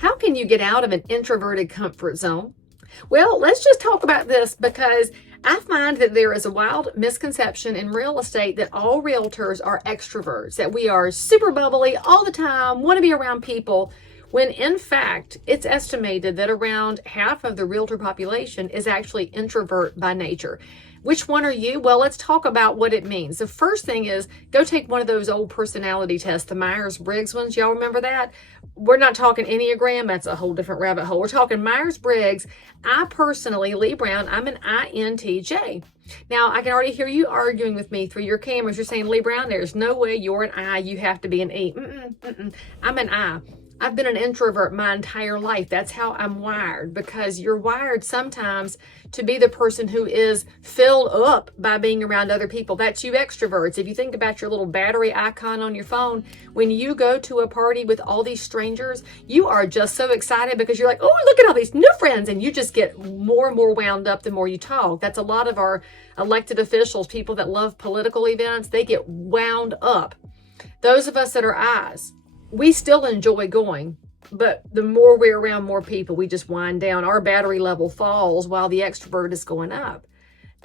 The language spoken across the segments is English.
How can you get out of an introverted comfort zone? Well, let's just talk about this because I find that there is a wild misconception in real estate that all realtors are extroverts, that we are super bubbly all the time, want to be around people, when in fact, it's estimated that around half of the realtor population is actually introvert by nature. Which one are you? Well, let's talk about what it means. The first thing is go take one of those old personality tests, the Myers-Briggs ones. Y'all remember that? We're not talking Enneagram. That's a whole different rabbit hole. We're talking Myers-Briggs. I personally, Leigh Brown, I'm an INTJ. Now, I can already hear you arguing with me through your cameras. You're saying, Leigh Brown, there's no way you're an I. You have to be an E. I'm an I. I've been an introvert my entire life. That's how I'm wired, because you're wired sometimes to be the person who is filled up by being around other people. That's you extroverts. If you think about your little battery icon on your phone, when you go to a party with all these strangers, you are just so excited because you're like, oh, look at all these new friends. And you just get more and more wound up the more you talk. That's a lot of our elected officials, people that love political events, they get wound up. Those of us that are I's, we still enjoy going, but the more we're around more people, we just wind down. Our battery level falls while the extrovert is going up.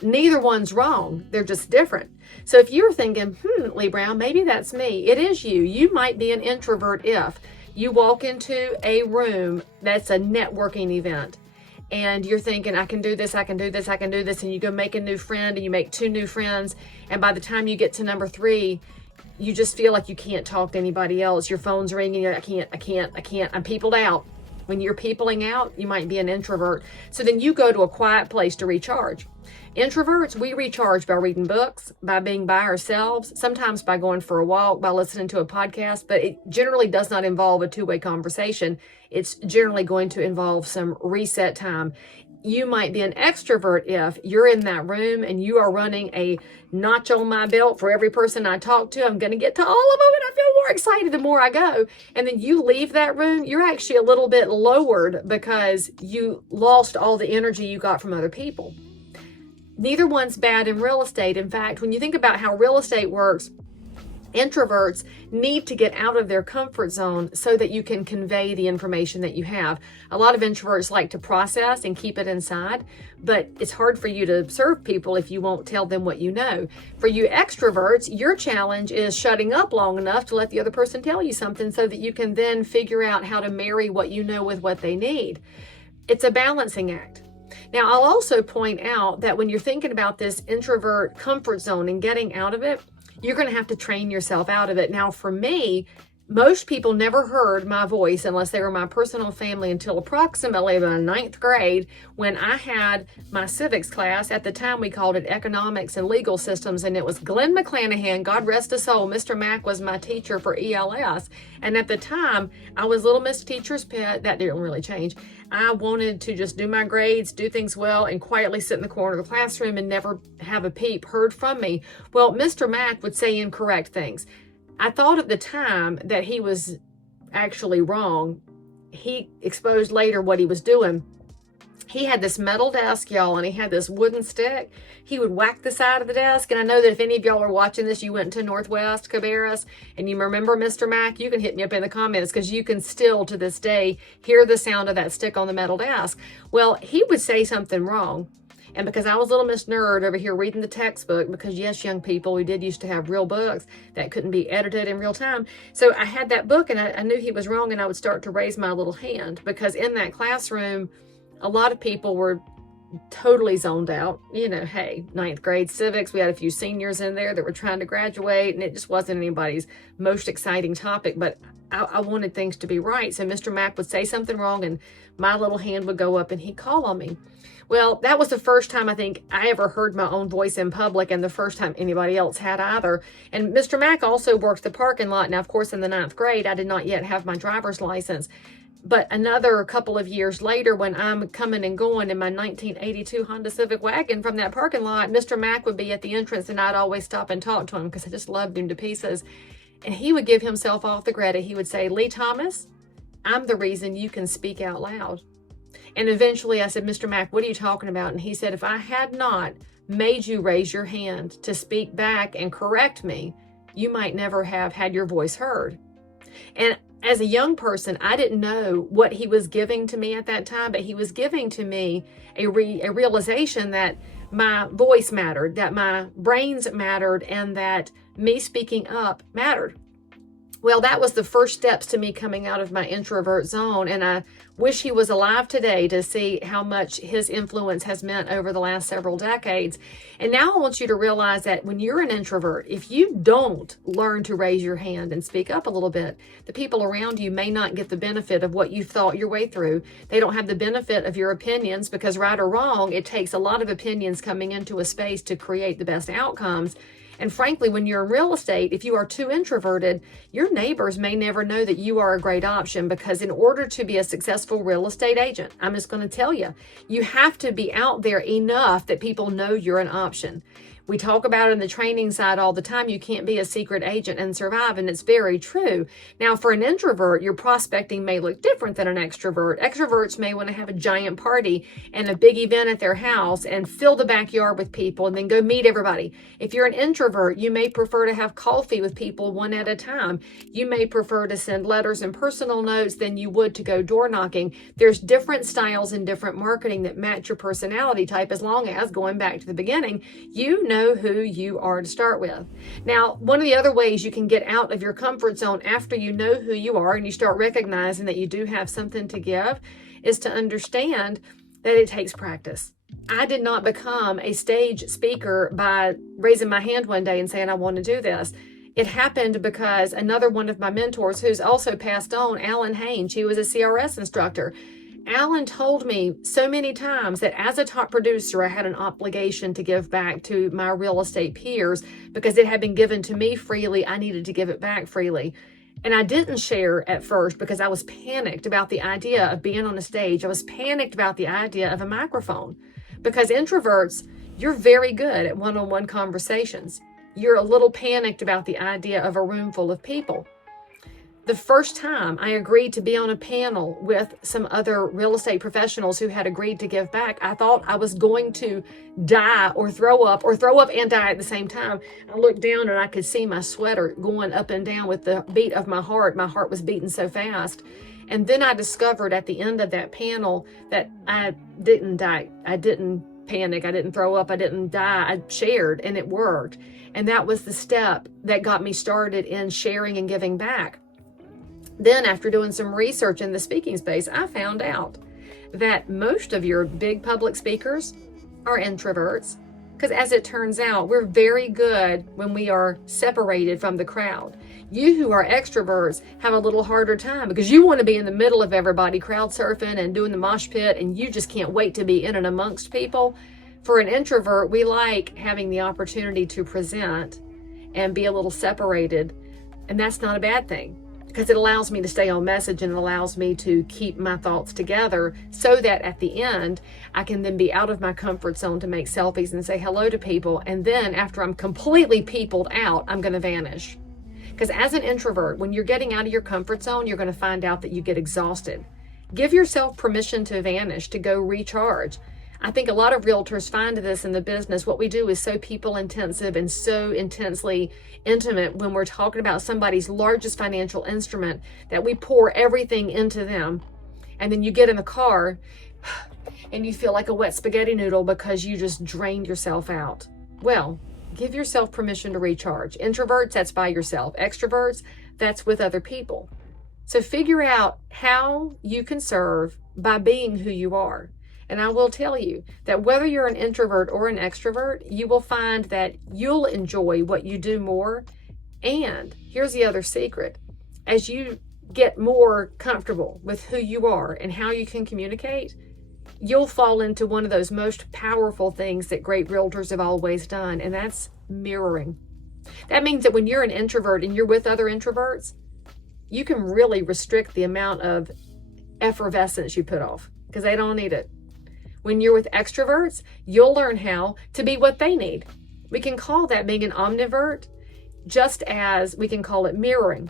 Neither one's wrong. They're just different. So if you're thinking, Leigh Brown, maybe that's me. It is you. You might be an introvert if you walk into a room that's a networking event and you're thinking, I can do this, I can do this, I can do this. And you go make a new friend and you make 2 new friends. And by the time you get to number 3, you just feel like you can't talk to anybody else. Your phone's ringing. You're like, I can't. I'm peopled out. When you're peopling out, you might be an introvert. So then you go to a quiet place to recharge. Introverts, we recharge by reading books, by being by ourselves, sometimes by going for a walk, by listening to a podcast, but it generally does not involve a 2-way conversation. It's generally going to involve some reset time. You might be an extrovert if you're in that room and you are running a notch on my belt for every person I talk to. I'm going to get to all of them and I feel more excited the more I go. And then you leave that room, you're actually a little bit lowered because you lost all the energy you got from other people. Neither one's bad in real estate. In fact, when you think about how real estate works, introverts need to get out of their comfort zone so that you can convey the information that you have. A lot of introverts like to process and keep it inside, but it's hard for you to serve people if you won't tell them what you know. For you extroverts, your challenge is shutting up long enough to let the other person tell you something so that you can then figure out how to marry what you know with what they need. It's a balancing act. Now, I'll also point out that when you're thinking about this introvert comfort zone and getting out of it, you're going to have to train yourself out of it. Now, for me, most people never heard my voice unless they were my personal family until approximately the 9th grade when I had my civics class. At the time, we called it economics and legal systems, and it was Glenn McClanahan, God rest his soul. Mr. Mack was my teacher for ELS. And at the time, I was Little Miss Teacher's pet. That didn't really change. I wanted to just do my grades, do things well, and quietly sit in the corner of the classroom and never have a peep heard from me. Well, Mr. Mack would say incorrect things. I thought at the time that he was actually wrong. He exposed later what he was doing. He had this metal desk, y'all, and he had this wooden stick. He would whack the side of the desk. And I know that if any of y'all are watching this, you went to Northwest Cabarrus and you remember Mr. Mack, you can hit me up in the comments because you can still to this day hear the sound of that stick on the metal desk. Well, he would say something wrong. And because I was Little Miss Nerd over here reading the textbook, because yes, young people, we did used to have real books that couldn't be edited in real time. So I had that book and I knew he was wrong, and I would start to raise my little hand because in that classroom, a lot of people were totally zoned out. You know, hey, 9th grade civics, we had a few seniors in there that were trying to graduate, and it just wasn't anybody's most exciting topic, but I wanted things to be right. So Mr. Mack would say something wrong and my little hand would go up and he'd call on me. Well, that was the first time I think I ever heard my own voice in public, and the first time anybody else had either. And Mr. Mack also worked the parking lot. Now, of course, in the 9th grade, I did not yet have my driver's license. But another couple of years later, when I'm coming and going in my 1982 Honda Civic wagon from that parking lot, Mr. Mack would be at the entrance, and I'd always stop and talk to him because I just loved him to pieces. And he would give himself off the credit. He would say, Leigh Thomas, I'm the reason you can speak out loud. And eventually I said, Mr. Mack, what are you talking about? And he said, if I had not made you raise your hand to speak back and correct me, you might never have had your voice heard. And as a young person, I didn't know what he was giving to me at that time, but he was giving to me a realization that my voice mattered, that my brains mattered, and that me speaking up mattered. Well, that was the first steps to me coming out of my introvert zone, and I wish he was alive today to see how much his influence has meant over the last several decades. And now I want you to realize that when you're an introvert, if you don't learn to raise your hand and speak up a little bit, the people around you may not get the benefit of what you thought your way through. They don't have the benefit of your opinions, because right or wrong, it takes a lot of opinions coming into a space to create the best outcomes. And frankly, when you're in real estate, if you are too introverted, your neighbors may never know that you are a great option, because in order to be a successful real estate agent, I'm just going to tell you, you have to be out there enough that people know you're an option. We talk about it in the training side all the time. You can't be a secret agent and survive, and it's very true. Now, for an introvert, your prospecting may look different than an extrovert. Extroverts may want to have a giant party and a big event at their house and fill the backyard with people and then go meet everybody. If you're an introvert, you may prefer to have coffee with people one at a time. You may prefer to send letters and personal notes than you would to go door knocking. There's different styles and different marketing that match your personality type, as long as, going back to the beginning, you know who you are to start with. Now, one of the other ways you can get out of your comfort zone after you know who you are and you start recognizing that you do have something to give is to understand that it takes practice. I did not become a stage speaker by raising my hand one day and saying, I want to do this. It happened because another one of my mentors, who's also passed on, Alan Haynes, he was a CRS instructor. Alan told me so many times that as a top producer, I had an obligation to give back to my real estate peers because it had been given to me freely. I needed to give it back freely. And I didn't share at first because I was panicked about the idea of being on a stage. I was panicked about the idea of a microphone, because introverts, you're very good at one-on-one conversations. You're a little panicked about the idea of a room full of people. The first time I agreed to be on a panel with some other real estate professionals who had agreed to give back, I thought I was going to die or throw up and die at the same time. I looked down and I could see my sweater going up and down with the beat of my heart. My heart was beating so fast. And then I discovered at the end of that panel that I didn't die. I didn't panic. I didn't throw up. I didn't die. I shared, and it worked. And that was the step that got me started in sharing and giving back. Then, after doing some research in the speaking space, I found out that most of your big public speakers are introverts, because as it turns out, we're very good when we are separated from the crowd. You who are extroverts have a little harder time because you want to be in the middle of everybody, crowd surfing and doing the mosh pit, and you just can't wait to be in and amongst people. For an introvert, we like having the opportunity to present and be a little separated, and that's not a bad thing, because it allows me to stay on message and it allows me to keep my thoughts together so that at the end, I can then be out of my comfort zone to make selfies and say hello to people. And then after I'm completely peopled out, I'm going to vanish. Because as an introvert, when you're getting out of your comfort zone, you're going to find out that you get exhausted. Give yourself permission to vanish, to go recharge. I think a lot of realtors find this in the business. What we do is so people intensive and so intensely intimate when we're talking about somebody's largest financial instrument that we pour everything into them. And then you get in the car and you feel like a wet spaghetti noodle because you just drained yourself out. Well, give yourself permission to recharge. Introverts, that's by yourself. Extroverts, that's with other people. So figure out how you can serve by being who you are. And I will tell you that whether you're an introvert or an extrovert, you will find that you'll enjoy what you do more. And here's the other secret. As you get more comfortable with who you are and how you can communicate, you'll fall into one of those most powerful things that great realtors have always done, and that's mirroring. That means that when you're an introvert and you're with other introverts, you can really restrict the amount of effervescence you put off because they don't need it. When you're with extroverts, you'll learn how to be what they need. We can call that being an omnivert, just as we can call it mirroring.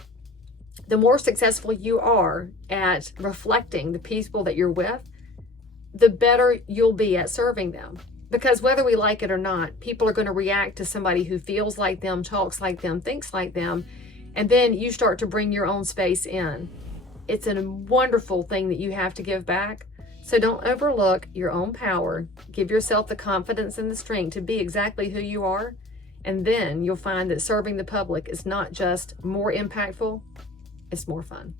The more successful you are at reflecting the people that you're with, the better you'll be at serving them. Because whether we like it or not, people are going to react to somebody who feels like them, talks like them, thinks like them, and then you start to bring your own space in. It's a wonderful thing that you have to give back. So don't overlook your own power. Give yourself the confidence and the strength to be exactly who you are. And then you'll find that serving the public is not just more impactful, it's more fun.